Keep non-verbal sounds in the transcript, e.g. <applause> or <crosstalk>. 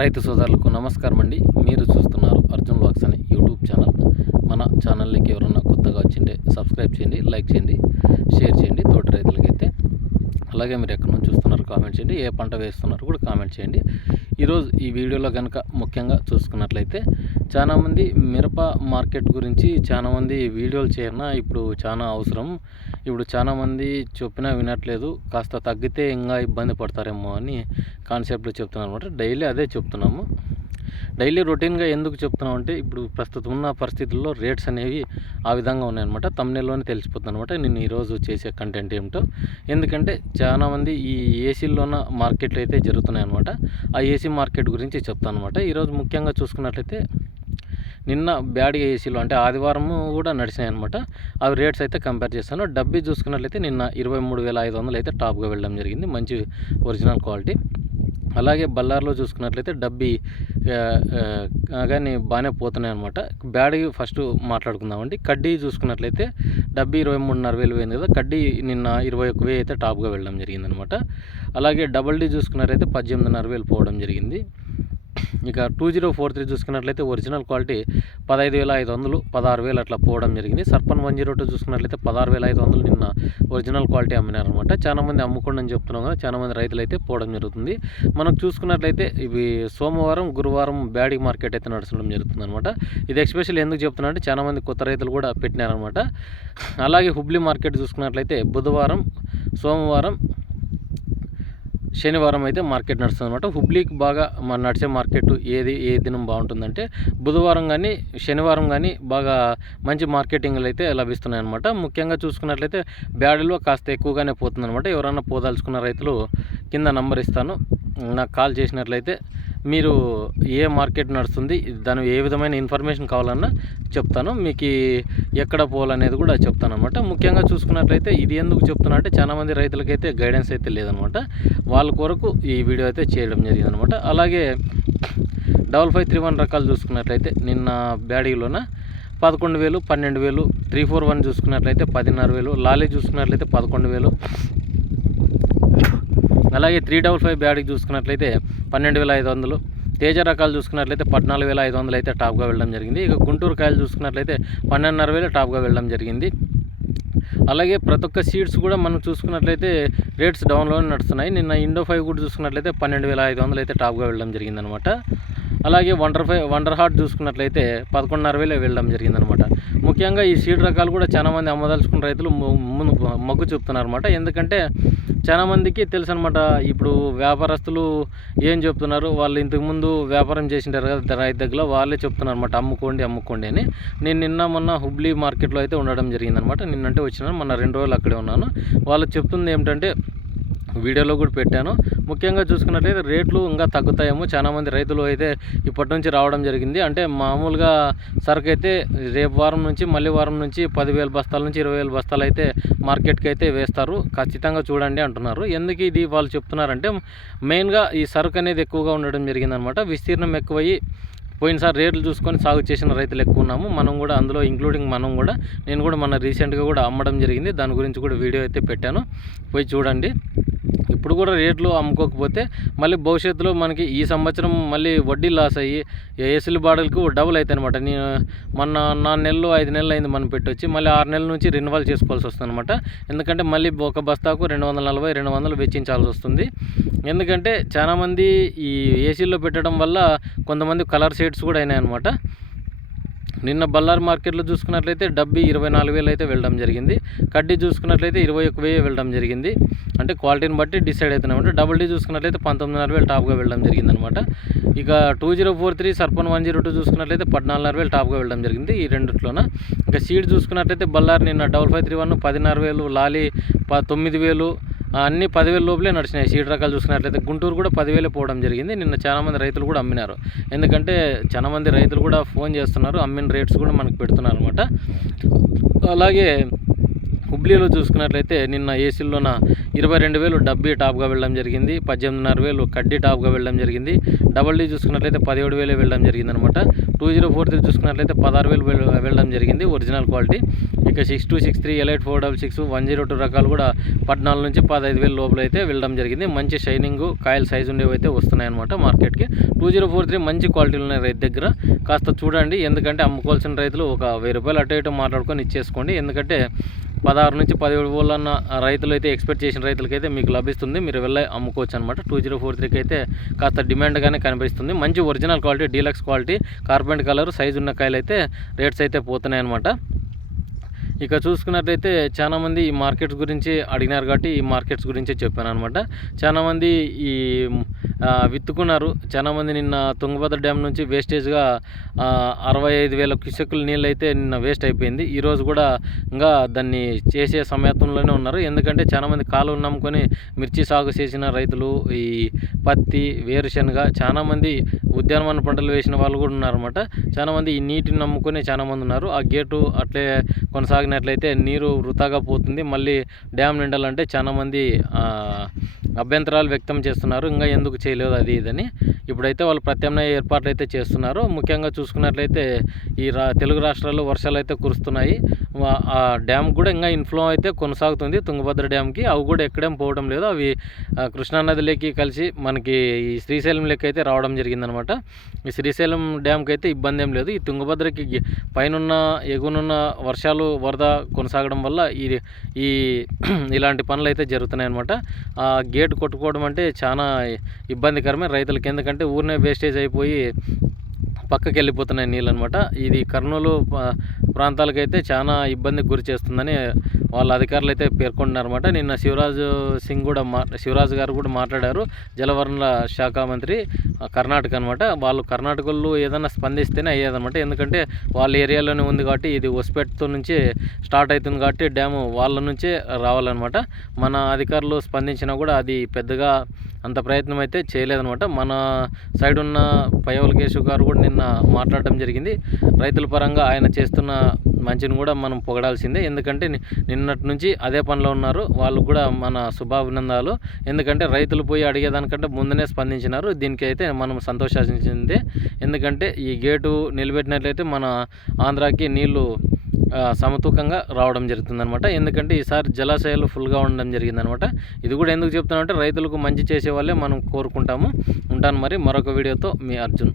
రైతు సోదరులకు నమస్కారం అండి. మీరు చూస్తున్నారు అర్జున్ వాక్స్ అనే యూట్యూబ్ ఛానల్. మన ఛానల్కి ఎవరన్నా కొత్తగా వచ్చింటే సబ్స్క్రైబ్ చేయండి లైక్ చేయండి షేర్ చేయండి తోటి రైతులకైతే. అలాగే మీరు ఎక్కడి నుంచి చూస్తున్నారు కామెంట్ చేయండి. ఏ పంట వేస్తున్నారు కూడా కామెంట్ చేయండి. ఈరోజు ఈ వీడియోలో కనుక ముఖ్యంగా చూసుకున్నట్లయితే చాలామంది మిరప మార్కెట్ గురించి చాలామంది వీడియోలు చేయన ఇప్పుడు చాలా అవసరం. ఇప్పుడు చాలామంది చెప్పినా వినట్లేదు. కాస్త తగ్గితే ఇంకా ఇబ్బంది పడతారేమో అని కాన్సెప్ట్లో చెప్తున్నాను అనమాట డైలీ అదే చెప్తున్నాము. డైలీ రొటీన్గా ఎందుకు చెప్తున్నాం అంటే ఇప్పుడు ప్రస్తుతం ఉన్న పరిస్థితుల్లో రేట్స్ అనేవి ఆ విధంగా ఉన్నాయన్నమాట. తమ్నెల్లోనే తెలిసిపోతుంది అనమాట నేను ఈరోజు చేసే కంటెంట్ ఏమిటో. ఎందుకంటే చాలామంది ఈ ఏసీలోన మార్కెట్లు అయితే జరుగుతున్నాయి అనమాట ఆ ఏసీ మార్కెట్ గురించి చెప్తాను అనమాట ఈరోజు ముఖ్యంగా చూసుకున్నట్లయితే నిన్న బ్యాడ్గా ఏసీలో అంటే ఆదివారం కూడా నడిచినాయి అనమాట అవి రేట్స్ అయితే కంపేర్ చేస్తాను. డబ్బీ చూసుకున్నట్లయితే నిన్న ఇరవై మూడు వేల ఐదు వందలు అయితే టాప్గా వెళ్ళడం జరిగింది. మంచి ఒరిజినల్ క్వాలిటీ. అలాగే బల్లార్లో చూసుకున్నట్లయితే డబ్బీ కానీ బాగానే పోతున్నాయి అనమాట బ్యాడీ ఫస్ట్ మాట్లాడుకుందామండి. కడ్డీ చూసుకున్నట్లయితే డబ్బి ఇరవై మూడున్నర వేలు పోయింది కదా కడ్డీ నిన్న ఇరవై ఒక వే అయితే టాప్గా వెళ్ళడం జరిగిందనమాట అలాగే డబల్ డీ చూసుకున్నట్లయితే పద్దెనిమిదిన్నర వేలు పోవడం జరిగింది. ఇక టూ జీరో ఫోర్ త్రీ చూసుకున్నట్లయితే ఒరిజినల్ క్వాలిటీ పదహైదు వేల ఐదు వందలు పదహారు వేలు అట్లా పోవడం జరిగింది. సర్పన్ వన్ జీరో టూ చూసుకున్నట్లయితే పదహారు వేల ఐదు వందలు నిన్న ఒరిజినల్ క్వాలిటీ అమ్మినారనమాట చాలా మంది అమ్ముకోండి అని చెప్తున్నాం కదా చాలా మంది రైతులు అయితే పోవడం జరుగుతుంది. మనం చూసుకున్నట్లయితే ఇవి సోమవారం గురువారం బ్యాడీ మార్కెట్ అయితే నడచడం జరుగుతుంది అనమాట ఇది ఎక్స్పెషల్ ఎందుకు చెప్తున్నా అంటే చాలా మంది కొత్త రైతులు కూడా పెట్టినారనమాట అలాగే హుబ్లీ మార్కెట్ చూసుకున్నట్లయితే బుధవారం సోమవారం శనివారం అయితే మార్కెట్ నడుస్తుంది అనమాట హుబ్లీకి బాగా నడిచే మార్కెట్ ఏది ఏ దినం బాగుంటుందంటే బుధవారం కానీ శనివారం కానీ బాగా మంచి మార్కెటింగ్లు అయితే లభిస్తున్నాయి అనమాట ముఖ్యంగా చూసుకున్నట్లయితే బ్యాడీలో కాస్త ఎక్కువగానే పోతుంది అనమాట ఎవరైనా పోదాల్చుకున్న రైతులు కింద నంబర్ ఇస్తాను. నాకు కాల్ చేసినట్లయితే మీరు ఏ మార్కెట్ నడుస్తుంది దాని ఏ విధమైన ఇన్ఫర్మేషన్ కావాలన్నా చెప్తాను. మీకు ఎక్కడ పోవాలనేది కూడా చెప్తాను అనమాట ముఖ్యంగా చూసుకున్నట్లయితే ఇది ఎందుకు చెప్తున్నా అంటే చాలామంది రైతులకైతే గైడెన్స్ అయితే లేదనమాట వాళ్ళ కొరకు ఈ వీడియో అయితే చేయడం జరిగిందనమాట అలాగే డబల్ ఫైవ్ త్రీ వన్ రకాలు చూసుకున్నట్లయితే నిన్న బ్యాడీలోన పదకొండు వేలు పన్నెండు వేలు త్రీ ఫోర్ వన్ చూసుకున్నట్లయితే పదిన్నర వేలు లాలీ చూసుకున్నట్లయితే పదకొండు వేలు అలాగే త్రీ డబల్ ఫైవ్ బ్యాడ్కి చూసుకున్నట్లయితే పన్నెండు వేల ఐదు వందలు. తేజ రకాలు చూసుకున్నట్లయితే పద్నాలుగు వేల ఐదు వందలు అయితే టాప్గా వెళ్ళడం జరిగింది. ఇక గుంటూరు కాయలు చూసుకున్నట్లయితే పన్నెండున్నర వేలు టాప్గా వెళ్ళడం జరిగింది. అలాగే ప్రతి ఒక్క సీడ్స్ కూడా మనం చూసుకున్నట్లయితే రేట్స్ డౌన్లోనే నడుస్తున్నాయి. నిన్న ఇండో ఫైవ్ కూడా చూసుకున్నట్లయితే పన్నెండు వేల ఐదు వందలు అయితే టాప్గా వెళ్ళడం జరిగిందనమాట. అలాగే వండర్ ఫై వండర్ హార్ట్ చూసుకున్నట్లయితే పదకొండున్నర వేలే వెళ్ళడం జరిగిందనమాట. ముఖ్యంగా ఈ సీడ్ రకాలు కూడా చాలామంది అమ్మదలుచుకున్న రైతులు ముందు మొగ్గు చూపుతున్నారన్నమాట ఎందుకంటే చాలామందికి తెలుసు అనమాట ఇప్పుడు వ్యాపారస్తులు ఏం చెప్తున్నారు? వాళ్ళు ఇంతకుముందు వ్యాపారం చేసింటారు కదా రైతు దగ్గర వాళ్ళే చెప్తున్నారు అనమాట అమ్ముకోండి అమ్ముకోండి అని. నేను నిన్న మొన్న హుబ్లీ మార్కెట్లో అయితే ఉండడం జరిగిందనమాట. నిన్నంటే వచ్చినాను మొన్న రెండు రోజులు అక్కడే ఉన్నాను. వాళ్ళు చెప్తుంది ఏమిటంటే వీడియోలో కూడా పెట్టాను. ముఖ్యంగా చూసుకున్నట్లయితే రేట్లు ఇంకా తగ్గుతాయేమో. చాలామంది రైతులు అయితే ఇప్పటి నుంచి రావడం జరిగింది. అంటే మామూలుగా సరుకు అయితే రేపు వారం నుంచి మళ్ళీ వారం నుంచి పదివేల బస్తాల నుంచి ఇరవై వేల బస్తాలు అయితే మార్కెట్కి అయితే వేస్తారు. ఖచ్చితంగా చూడండి అంటున్నారు. ఎందుకు ఇది వాళ్ళు చెప్తున్నారంటే మెయిన్గా ఈ సరుకు అనేది ఎక్కువగా ఉండడం జరిగిందనమాట. విస్తీర్ణం ఎక్కువయ్యి పోయినసారి రేట్లు చూసుకొని సాగు చేసిన రైతులు ఎక్కువ ఉన్నాము. మనం కూడా అందులో ఇంక్లూడింగ్ మనం కూడా నేను కూడా మన రీసెంట్గా కూడా అమ్మడం జరిగింది. దాని గురించి కూడా వీడియో అయితే పెట్టాను. పోయి చూడండి. ఇప్పుడు కూడా రేట్లు అమ్ముకోకపోతే మళ్ళీ భవిష్యత్తులో మనకి ఈ సంవత్సరం మళ్ళీ వడ్డీ లాస్ అయ్యి ఏసీలు బాడలకు డబుల్ అవుతాయి అనమాట నేను మొన్న నాలుగు నెలలు ఐదు నెలలు అయింది మనం పెట్టొచ్చి మళ్ళీ ఆరు నెలల నుంచి రెన్యువల్ చేసుకోవాల్సి వస్తుంది అనమాట ఎందుకంటే మళ్ళీ ఒక బస్తాకు రెండు వందల నలభై రెండు వందలు వెచ్చించాల్సి వస్తుంది. ఎందుకంటే చాలామంది ఈ ఏసీలో పెట్టడం వల్ల కొంతమంది కలర్ షేడ్స్ కూడా అయినాయి అనమాట నిన్న బల్లార్ మార్కెట్లో చూసుకున్నట్లయితే డబ్బీ ఇరవై నాలుగు వేలు అయితే వెళ్ళడం జరిగింది. కడ్డీ చూసుకున్నట్లయితే ఇరవై ఒక వెయ్యి వెళ్ళడం జరిగింది. అంటే క్వాలిటీని బట్టి డిసైడ్ అవుతున్నామంటే డబుల్ డీ చూసుకున్నట్లయితే పంతొమ్మిదిన్నర వేలు టాప్గా వెళ్ళడం జరిగింది అనమాట ఇక టూ జీరో ఫోర్ త్రీ సర్పన్ వన్ జీరో టూ చూసుకున్నట్లయితే పద్నాలుగున్నర వేలు టాప్గా వెళ్ళడం జరిగింది ఈ రెండిట్లోన. ఇంకా సీడ్ చూసుకున్నట్లయితే బల్లార్ నిన్న డబల్ ఫైవ్ త్రీ వన్ పదిన్నర వేలు లాలీ ప తొమ్మిది వేలు అన్ని పదివేల లోపలే నడిచినాయి. సీడ్ రకాలు చూసుకున్నట్లయితే గుంటూరు కూడా పదివేలు పోవడం జరిగింది. నిన్న చాలామంది రైతులు కూడా అమ్మినారు. ఎందుకంటే చాలామంది రైతులు కూడా ఫోన్ చేస్తున్నారు. అమ్మిన రేట్స్ కూడా మనకు పెడుతున్నారు అనమాట అలాగే హుబ్లీలో చూసుకున్నట్లయితే నిన్న ఏసీలోన ఇరవై రెండు వేలు డబ్బీ టాప్గా వెళ్ళడం జరిగింది పద్దెనిమిదిన్నర వేలు కడ్డీ టాప్గా వెళ్ళడం జరిగింది డబల్ డీ చూసుకున్నట్లయితే పదిహేడు వేలే వెళ్ళడం జరిగింది అనమాట టూ జీరో ఫోర్ త్రీ చూసుకున్నట్లయితే పదహారు వేలు వెళ్ళడం జరిగింది ఒరిజినల్ క్వాలిటీ. ఇక six two six three elite four double six one zero two రకాలు కూడా పద్నాలుగు నుంచి పదహైదు వేలు లోపల అయితే వెళ్ళడం జరిగింది. మంచి షైనింగ్ కాయల సైజు ఉండేవి అయితే వస్తున్నాయి అనమాట మార్కెట్కి. టూ జీరో ఫోర్ త్రీ మంచి క్వాలిటీలు ఉన్నాయి రైతు దగ్గర. కాస్త చూడండి ఎందుకంటే అమ్ముకోవాల్సిన రైతులు ఒక వెయ్యి రూపాయలు అటు ఇటు మాట్లాడుకొని ఇచ్చేసుకోండి. ఎందుకంటే పదహారు నుంచి పదిహేడు వేలన్న రైతులు అయితే ఎక్స్పెక్ట్ చేసిన రైతులకైతే మీకు లభిస్తుంది. మీరు వెళ్ళి అమ్ముకోవచ్చు అనమాట టూ జీరో ఫోర్ త్రీకి అయితే కాస్త డిమాండ్గానే కనిపిస్తుంది. మంచి ఒరిజినల్ క్వాలిటీ డీలక్స్ క్వాలిటీ కార్పెంట్ కలర్ సైజు ఉన్న కాయలు అయితే రేట్స్ అయితే పోతున్నాయి అనమాట ఇక చూసుకున్నట్లయితే చాలామంది ఈ మార్కెట్స్ గురించి అడిగినారు కాబట్టి ఈ మార్కెట్స్ గురించి చెప్పాను అనమాట చాలామంది ఈ విత్తుకున్నారు. చాలామంది నిన్న తుంగభద్ర డ్యామ్ నుంచి వేస్టేజ్గా అరవై ఐదు వేల క్యూసెక్కుల నీళ్ళు అయితే నిన్న వేస్ట్ అయిపోయింది. ఈరోజు కూడా ఇంకా దాన్ని చేసే సమయత్వంలోనే ఉన్నారు. ఎందుకంటే చాలామంది కాలు నమ్ముకొని మిర్చి సాగు చేసిన రైతులు ఈ పత్తి వేరుశనగ చాలామంది ఉద్యానవన పంటలు వేసిన వాళ్ళు కూడా ఉన్నారన్నమాట. చాలామంది ఈ నీటిని నమ్ముకొని చాలామంది ఉన్నారు. ఆ గేటు అట్లే కొనసాగినట్లయితే నీరు వృధాగా పోతుంది. మళ్ళీ డ్యామ్ నిండాలంటే చాలామంది అభ్యంతరాలు వ్యక్తం చేస్తున్నారు. ఇంకా ఎందుకు చేయలేదు అది ఇదని. ఇప్పుడైతే వాళ్ళు ప్రత్యామ్నాయ ఏర్పాట్లు అయితే చేస్తున్నారు. ముఖ్యంగా చూసుకున్నట్లయితే ఈ రా తెలుగు రాష్ట్రాల్లో వర్షాలు అయితే కురుస్తున్నాయి ఆ డ్యామ్ కూడా ఇంకా ఇన్ఫ్లో అయితే కొనసాగుతుంది. తుంగభద్ర డ్యామ్కి అవి కూడా ఎక్కడేం పోవడం లేదు. అవి కృష్ణానదిలోకి కలిసి మనకి ఈ శ్రీశైలం లెక్క అయితే రావడం జరిగిందనమాట. ఈ శ్రీశైలం డ్యామ్కి అయితే ఇబ్బంది ఏం లేదు. ఈ తుంగభద్రకి గి- పైనున్న ఎగునున్న వర్షాలు వరద కొనసాగడం వల్ల ఈ ఈ <clears throat> ఇలాంటి పనులు అయితే జరుగుతున్నాయి అనమాట ఆ గేటు కొట్టుకోవడం అంటే చాలా ఇబ్బందికరమే. రైతులకి ఎందుకంటే ఊరినే వేస్టేజ్ అయిపోయి పక్కకి వెళ్ళిపోతున్నాయి నీళ్ళు అనమాట ఇది కర్నూలు ప్రాంతాలకైతే చాలా ఇబ్బందికి గురి చేస్తుందని వాళ్ళ అధికారులు అయితే పేర్కొంటున్నారన్నమాట నిన్న శివరాజ్ సింగ్ కూడా మా శివరాజ్ గారు కూడా మాట్లాడారు. జలవనరుల శాఖ మంత్రి కర్ణాటక అనమాట వాళ్ళు కర్ణాటకలో ఏదైనా స్పందిస్తేనే అయ్యేదన్నమాట. ఎందుకంటే వాళ్ళ ఏరియాలోనే ఉంది కాబట్టి ఇది హొస్పేట్తో నుంచి స్టార్ట్ అవుతుంది కాబట్టి డ్యాము వాళ్ళ నుంచే రావాలన్నమాట. మన అధికారులు స్పందించినా కూడా అది పెద్దగా అంత ప్రయత్నం అయితే చేయలేదన్నమాట. మన సైడ్ ఉన్న పయ్యవల కేశవ్ గారు కూడా నిన్న మాట్లాడడం జరిగింది. రైతుల పరంగా ఆయన చేస్తున్న మంచిని కూడా మనం పొగడాల్సిందే. ఎందుకంటే నిన్నటి నుంచి అదే పనిలో ఉన్నారు. వాళ్ళు కూడా మన శుభాభినందాలు ఎందుకంటే రైతులు పోయి అడిగేదానికంటే ముందునే స్పందించినారు. దీనికి అయితే మనం సంతోషించిందే. ఎందుకంటే ఈ గేటు నిలబెట్టినట్లయితే మన ఆంధ్రాకి నీళ్ళు సమతూకంగా రావడం జరుగుతుందనమాట ఎందుకంటే ఈసారి జలాశయాలు ఫుల్గా ఉండడం జరిగిందనమాట ఇది కూడా ఎందుకు చెప్తున్నామంటే రైతులకు మంచి చేసే వాళ్ళే మనం కోరుకుంటాము. ఉంటాను మరి మరొక వీడియోతో మీ అర్జున్.